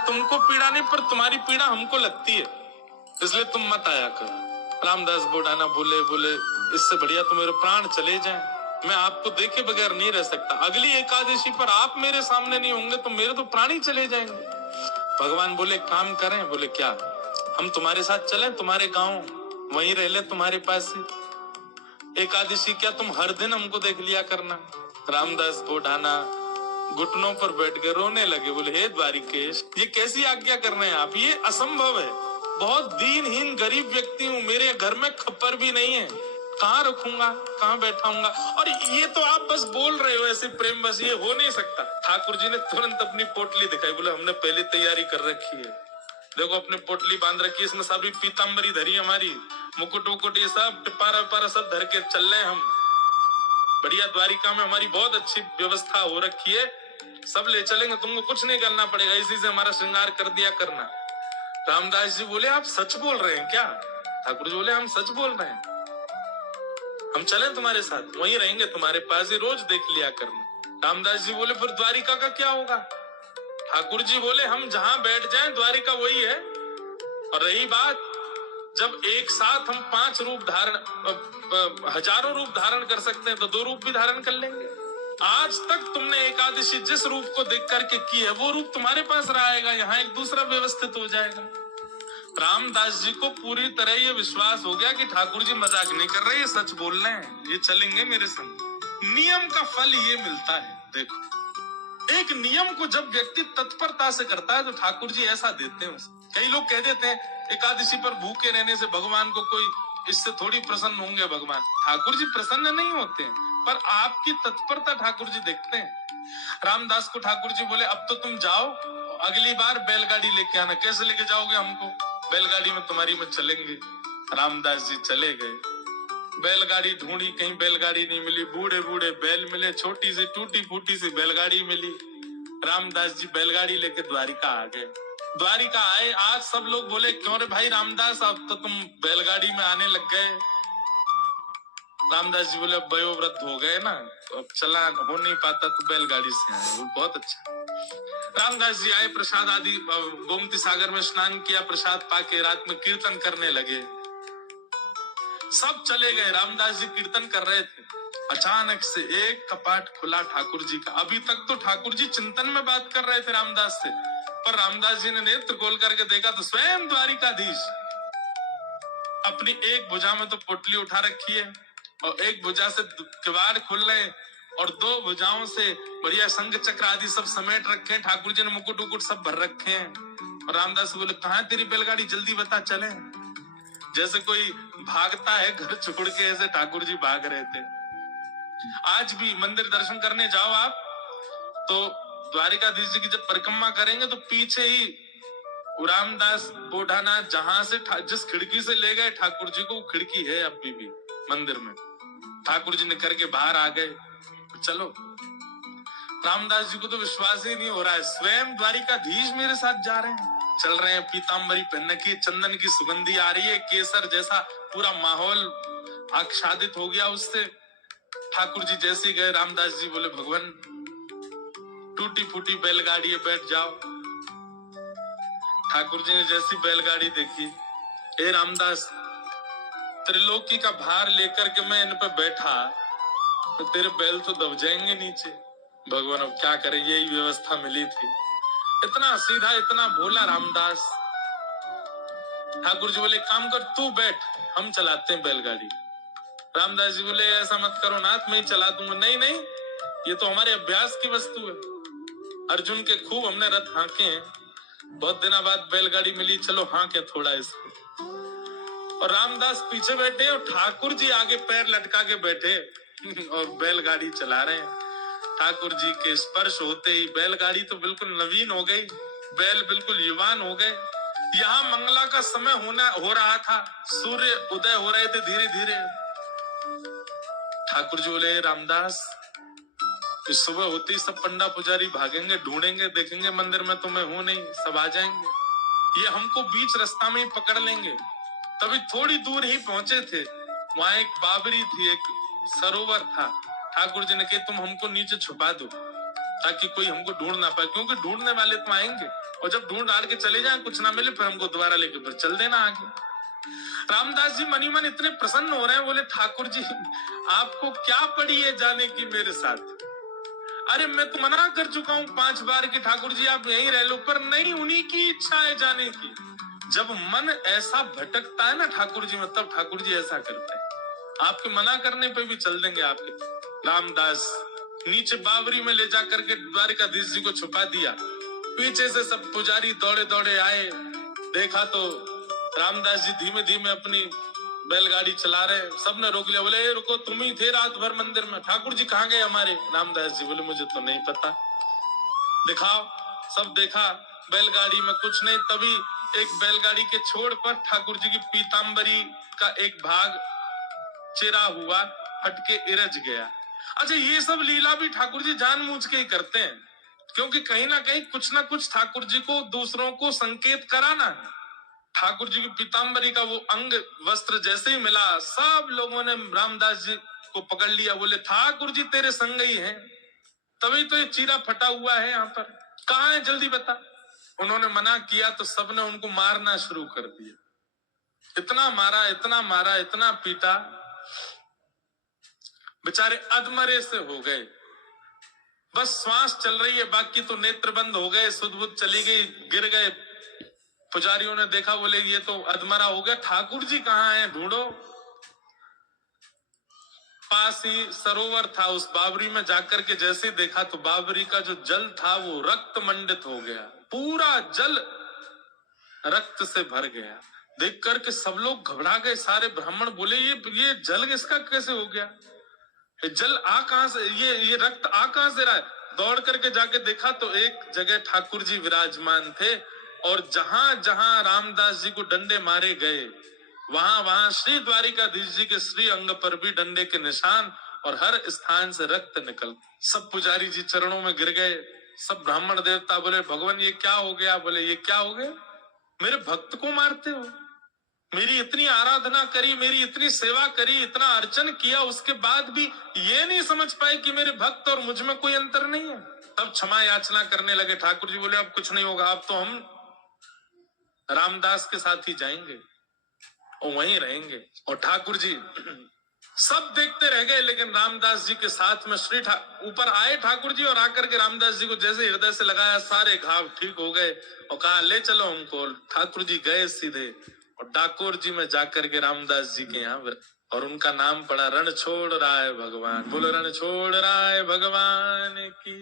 तुमको पीड़ा नहीं, पर तुम्हारी पीड़ा हमको लगती है, इसलिए तुम मत आया करो। रामदास बुढ़ाना बोले बोले इससे बढ़िया तो मेरे प्राण चले जाएं, मैं आपको देखे बगैर नहीं रह सकता। अगली एकादशी पर आप मेरे सामने नहीं होंगे तो मेरे तो प्राण ही चले जाएंगे। भगवान बोले काम करें? बोले क्या? हम तुम्हारे साथ चलें, तुम्हारे गांव वहीं रह ले, तुम्हारे पास ही। एकादशी क्या तुम हर दिन हमको देख लिया करना। रामदास बुढ़ाना घुटनों पर बैठ कर रोने लगे, बोले हे द्वारिकेश, ये कैसी आज्ञा कर रहे हैं आप, ये असंभव है। बहुत दीनहीन गरीब व्यक्ति हूँ, मेरे घर में खप्पर भी नहीं है, कहाँ रखूंगा, कहाँ बैठाऊंगा? और ये तो आप बस बोल रहे हो ऐसे प्रेम बस, ये हो नहीं सकता। ठाकुर जी ने तुरंत अपनी पोटली दिखाई, बोले हमने पहले तैयारी कर रखी है, देखो अपने पोटली बांध रखी है, इसमें सारी पीताम्बरी धरी हमारी, मुकुट वुकुट ये सब टिपारा पारा सब धर के चल रहे हम। बढ़िया द्वारिका में हमारी बहुत अच्छी व्यवस्था हो रखी है, सब ले चलेंगे, तुमको कुछ नहीं करना पड़ेगा, इसी से हमारा श्रृंगार कर दिया करना। रामदास जी बोले आप सच बोल रहे हैं क्या? ठाकुर जी बोले हम सच बोल रहे हैं, हम चलें तुम्हारे साथ, वहीं रहेंगे, तुम्हारे पास ही रोज देख लिया करना। रामदास जी बोले फिर द्वारिका का क्या होगा? ठाकुर जी बोले हम जहां बैठ जाएं द्वारिका वही है। और रही बात, जब एक साथ हम 5 रूप धारण, हजारों रूप धारण कर सकते हैं, तो 2 रूप भी धारण कर लेंगे। आज तक तुमने एकादशी जिस रूप को देख करके की है वो रूप तुम्हारे पास रहेगा, यहाँ एक दूसरा व्यवस्थित हो जाएगा। रामदास जी को पूरी तरह ये विश्वास हो गया कि ठाकुर जी मजाक नहीं कर रहे, ये सच बोल रहे हैं, ये चलेंगे मेरे संग। नियम का फल ये मिलता है। देखो, एक नियम को जब व्यक्ति तत्परता से करता है तो ठाकुर जी ऐसा देते हैं उसे। कई लोग कह देते हैं एकादशी पर भूखे रहने से भगवान को कोई, इससे थोड़ी प्रसन्न होंगे भगवान। ठाकुर जी प्रसन्न नहीं होते हैं, पर आपकी तत्परता ठाकुर जी देखते हैं। रामदास को ठाकुर जी बोले अब तो तुम जाओ, अगली बार बैलगाड़ी लेके आना। कैसे लेके जाओगे हमको? बैलगाड़ी में तुम्हारी में चलेंगे। रामदास जी चले गए, बैलगाड़ी ढूंढी, कहीं बैलगाड़ी नहीं मिली, बूढ़े बूढ़े बैल मिले, छोटी सी टूटी फूटी सी बैलगाड़ी मिली। रामदास जी बैलगाड़ी लेके द्वारिका आ गए। द्वारिका आए, आज सब लोग बोले क्यों रे भाई रामदास, अब तो तुम बैलगाड़ी में आने लग गए। रामदास जी बोले अब वयोवृद्ध हो गए ना, तो अब चला हो नहीं पाता तो बैलगाड़ी से आए। वो बहुत अच्छा। रामदास जी आए, प्रसाद आदि गोमती सागर में स्नान किया, प्रसाद पाके रात में कीर्तन करने लगे। सब चले गए, रामदास जी कीर्तन कर रहे थे। अचानक से एक कपाट खुला ठाकुर जी का। अभी तक तो ठाकुर जी चिंतन में बात कर रहे थे रामदास से, पर रामदास जी ने नेत्र खोल करके देखा तो स्वयं द्वारिकाधीश अपनी एक भुजा में तो पोटली उठा रखी है और एक भुजा से किवाड़ खुल रहे, और 2 भुजाओं से बढ़िया संग चक्र आदि सब समेट रखे हैं। ठाकुर जी ने मुकुट उकुट सब भर रखे हैं। और रामदास बोले कहाँ तेरी बैलगाड़ी, जल्दी बता चले। जैसे कोई भागता है घर छोड़ के, ऐसे ठाकुर जी भाग रहे थे। आज भी मंदिर दर्शन करने जाओ आप तो द्वारिकाधीश जी की जब परिक्रमा करेंगे तो पीछे ही रामदास बुढ़ाना जहां से जिस खिड़की से ले गए ठाकुर जी को, वो खिड़की है अभी भी मंदिर में। ठाकुर जी निकल के बाहर आ गए। चलो, रामदास जी को तो विश्वास ही नहीं हो रहा है, स्वयं द्वारिकाधीश मेरे साथ जा रहे हैं। चल रहे हैं, पीताम्बरी पहन की, चंदन की सुगंधी आ रही है, केसर जैसा पूरा माहौल आच्छादित हो गया उससे। ठाकुर जी जैसे गए, रामदास जी बोले भगवान टूटी फूटी बैलगाड़ी है, बैठ जाओ। ठाकुर जी ने जैसी बैलगाड़ी देखी, हे रामदास, त्रिलोकी का भार लेकर के मैं इन पे बैठा तो तेरे बैल तो दब जाएंगे नीचे। भगवान अब क्या करे, यही व्यवस्था मिली थी। इतना सीधा, इतना भोला रामदास। ठाकुर जी बोले काम कर, तू बैठ, हम चलाते हैं बैलगाड़ी। रामदास जी बोले ऐसा मत करो नाथ, मैं ही चला दूंगा। नहीं नहीं, ये तो हमारे अभ्यास की वस्तु है। अर्जुन के खूब हमने रथ हांके हैं, बहुत दिनों बाद बैलगाड़ी मिली, चलो हांके थोड़ा इसको। और रामदास पीछे बैठे और ठाकुर जी आगे पैर लटका के बैठे और बैलगाड़ी चला रहे हैं। ठाकुर जी के स्पर्श होते ही बैलगाड़ी तो बिल्कुल नवीन हो गई, बैल बिल्कुल युवान हो गए। यहाँ मंगला का समय हो रहा था, सूर्य उदय हो रहे थे धीरे धीरे। ठाकुर जी बोले रामदास, इस सुबह होते ही सब पंडा पुजारी भागेंगे, ढूंढेंगे, देखेंगे मंदिर में तो मैं हूं नहीं, सब आ जाएंगे, ये हमको बीच रास्ता में ही पकड़ लेंगे। तभी थोड़ी दूर ही पहुंचे थे, वहां एक बाबरी थी, एक सरोवर था। ठाकुर जी ने कहा तुम हमको नीचे छुपा दो, ताकि कोई हमको ढूंढ ना पाए, क्योंकि ढूंढने वाले तो आएंगे, और जब ढूंढ डाल के चले जाएं, कुछ ना मिले, फिर हमको दोबारा लेके फिर चल देना आगे। रामदास जी मनी मन इतने प्रसन्न हो रहे हैं, बोले ठाकुर जी आपको क्या पड़ी है जाने की मेरे साथ? अरे मैं तो मना कर चुका हूं 5 बार कि ठाकुर जी आप यहीं रह लो, पर नहीं, उन्हीं की इच्छा है जाने की। जब मन ऐसा भटकता है ना ठाकुर जी में, तब ठाकुर जी ऐसा करते हैं, आपके मना करने पे भी चल देंगे आपके। रामदास नीचे बावरी में ले जाकर के द्वारिकाधीश जी को छुपा दिया। पीछे से सब पुजारी दौड़े दौड़े आए, देखा तो रामदास जी धीमे धीमे अपनी बैलगाड़ी चला रहे, सबने रोक लिया, बोले रुको, तुम ही थे रात भर मंदिर में, ठाकुर जी कहाँ गए हमारे? रामदास जी बोले मुझे तो नहीं पता, दिखाओ। सब देखा, बैलगाड़ी में कुछ नहीं, तभी एक बैलगाड़ी के छोर पर ठाकुर जी की पीताम्बरी का एक भाग चिरा हुआ फटके इरज गया। अच्छा, ये सब लीला भी ठाकुर जी जानबूझ के ही करते हैं, क्योंकि कहीं ना कहीं कुछ ना कुछ ठाकुर जी को दूसरों को संकेत कराना है। ठाकुर जी की पीताम्बरी का वो अंग वस्त्र जैसे ही मिला, सब लोगों ने रामदास जी को पकड़ लिया, बोले ठाकुर जी तेरे संग ही हैं, तभी तो ये चीरा फटा हुआ है यहाँ पर, कहाँ है जल्दी बता। उन्होंने मना किया तो सबने उनको मारना शुरू कर दिया, इतना मारा, इतना मारा, इतना पीटा, बेचारे अधमरे से हो गए, बस श्वास चल रही है, बाकी तो नेत्र बंद हो गए, सुध बुध चली गई, गिर गए। पुजारियों ने देखा, बोले ये तो अधमरा हो गया, ठाकुर जी कहाँ हैं, ढूंढो। पास ही सरोवर था, उस बावरी में जाकर के जैसे देखा तो बावरी का जो जल था वो रक्त मंडित हो गया, पूरा जल रक्त से भर गया। देख करके सब लोग घबरा गए, सारे ब्राह्मण बोले ये जल इसका कैसे हो गया, ये जल आ कहां से, ये रक्त आ कहां से रहा है? दौड़ करके जाके देखा तो एक जगह ठाकुर जी विराजमान थे, और जहां जहां रामदास जी को डंडे मारे गए, वहां वहां श्री द्वारिकाधीश जी के श्री अंग पर भी डंडे के निशान, और हर स्थान से रक्त निकल। सब पुजारी जी चरणों में गिर गए, सब ब्राह्मण देवता बोले भगवान ये क्या हो गया? बोले ये क्या हो गया, मेरे भक्त को मारते हो? मेरी इतनी आराधना करी, मेरी इतनी सेवा करी, इतना अर्चन किया, उसके बाद भी ये नहीं समझ पाए कि मेरे भक्त और मुझ में कोई अंतर नहीं है। तब क्षमा याचना करने लगे। ठाकुर जी बोले अब कुछ नहीं होगा, अब तो हम रामदास के साथ ही जाएंगे और वहीं रहेंगे। और ठाकुर जी सब देखते रह गए, लेकिन रामदास जी के साथ में ऊपर आए ठाकुर जी, और आकर के रामदास जी को जैसे हृदय से लगाया, सारे घाव ठीक हो गए, और कहा ले चलो हमको। ठाकुर जी गए सीधे और डाकोर जी में जाकर के रामदास जी के यहाँ, और उनका नाम पड़ा रण छोड़ राय भगवान। बोलो रण छोड़ राय भगवान की।